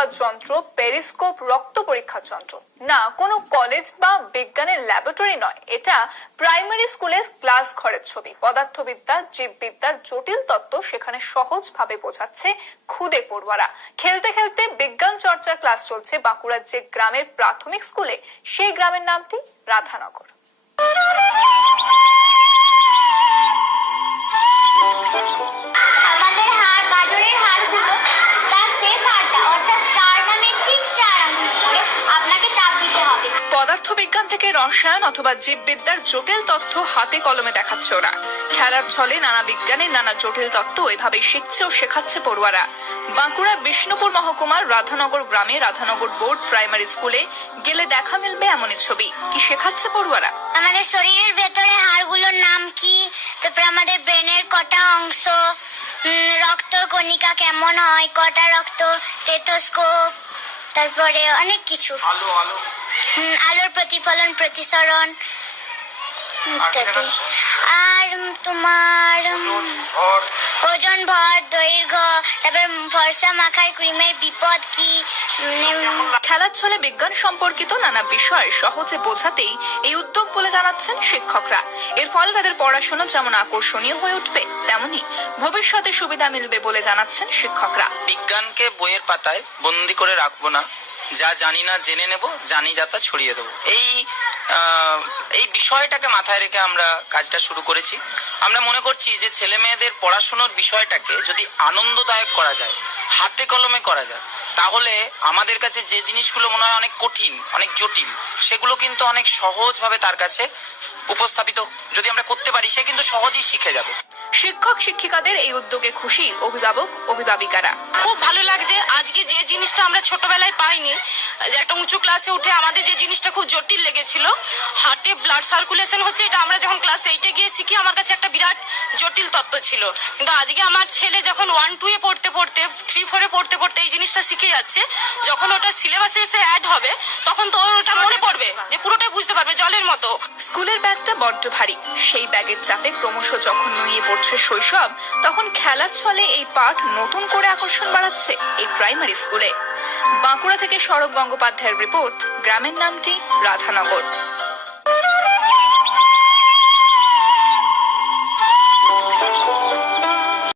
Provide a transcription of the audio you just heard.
মাপার যন্ত্র, পেরিস্কোপ, রক্ত পরীক্ষার যন্ত্র। না, কোনো কলেজ বা বিজ্ঞানের ল্যাবরেটরি নয়, এটা প্রাইমারি স্কুলের ক্লাস ঘরের ছবি। পদার্থবিদ্যা, জীববিদ্যার জটিল তত্ত্ব সেখানে সহজভাবে বোঝাচ্ছে খুদে পড়ুয়ারা। খেলতে খেলতে বিজ্ঞান চর্চার ক্লাস চলছে বাঁকুড়ার যে গ্রামের প্রাথমিক স্কুলে। সেই গ্রামের নামটি রাধানগর। পদার্থবিজ্ঞান থেকে রসায়ন অথবা জীববিদ্যার জটিল তথ্য হাতে কলমে দেখাচ্ছে ওরা। খেলার ছলে নানা বিজ্ঞানের নানা জটিল তত্ত্ব এভাবে শিখছে ও শেখাচ্ছে পড়ুয়ারা। বাঁকুড়া বিষ্ণুপুর মহকুমার রাধানগর গ্রামে রাধানগর বোর্ড প্রাইমারি স্কুলে গেলে দেখা মিলবে এমনই ছবি। কি শেখাচ্ছে পড়ুয়ারা? আমাদের শরীরের ভেতরে হাড়গুলোর নাম কি, তারপর আমাদের ব্রেনের কটা অংশ, রক্ত কণিকা কেমন হয়, কটা রক্ত, টেটোস্কোপ, তারপরে অনেক কিছু, আলোর প্রতিফলন, প্রতিসরণ ইত্যাদি। আর তোমার ওজন, ভর, দৈর্ঘ্য, তারপর ফর্সা মাখার ক্রিমের বিপদ কি। খেলার ছলে বিজ্ঞান সম্পর্কিত নানা বিষয় সহজে বোঝাতেই এই উদ্যোগ বলে জানাচ্ছেন শিক্ষকরা। এর ফলে তাদের পড়াশোনা যেমন আকর্ষণীয় হয়ে উঠবে, তেমনি ভবিষ্যতে সুবিধা মিলবে বলে জানাচ্ছেন শিক্ষকরা। বিজ্ঞানকে বইয়ের পাতায় বন্দি করে রাখবো না, যা জানি না জেনে নেব, জানি যা তা ছড়িয়ে দেবো। এই বিষয়টাকে মাথায় রেখে আমরা কাজটা শুরু করেছি। আমরা মনে করছি যে ছেলে মেয়েদের পড়াশোনার বিষয়টাকে যদি আনন্দদায়ক করা যায়, হাতে কলমে করা যায়, তাহলে আমাদের কাছে যে জিনিসগুলো মনে হয় অনেক কঠিন, অনেক জটিল, সেগুলো কিন্তু অনেক সহজভাবে তার কাছে উপস্থাপিত যদি আমরা করতে পারি, সে কিন্তু সহজেই শিখে যাবে। শিক্ষক শিক্ষিকাদের এই উদ্যোগে খুশি অভিভাবক অভিভাবিকারা। খুব ভালো লাগছে। আজকে যে জিনিসটা আমরা ছোটবেলায় পাইনি, যে একটা উঁচু ক্লাসে উঠে আমাদের যে জিনিসটা খুব জটিল লেগেছিল, হার্টে ব্লাড সার্কুলেশন হচ্ছে, এটা আমরা যখন ক্লাস 8-এ গিয়ে শিখি, আমার কাছে একটা বিরাট জটিল তত্ত্ব ছিল। কিন্তু আজকে আমার ছেলে যখন 1-2-এ পড়তে পড়তে, 3-4-এ পড়তে পড়তে এই জিনিসটা শিখে যাচ্ছে, যখন ওটা সিলেবাসে এসে অ্যাড হবে, তখন তো ওটা মনে পড়বে, যে পুরোটাই বুঝতে পারবে, জলের মতো। স্কুলের ব্যাগটা বড্ড ভারী, সেই ব্যাগের চাপে ক্রমশ যখন নুয়ে পড়ছে শৈশব, তখন খেলার ছলে এই পাঠ নতুন করে আকর্ষণ বাড়াচ্ছে এই প্রাইমারি স্কুলে। বাঁকুড়া থেকে সৌরভ গঙ্গোপাধ্যায়ের রিপোর্ট, গ্রামের নামটি রাধানগর।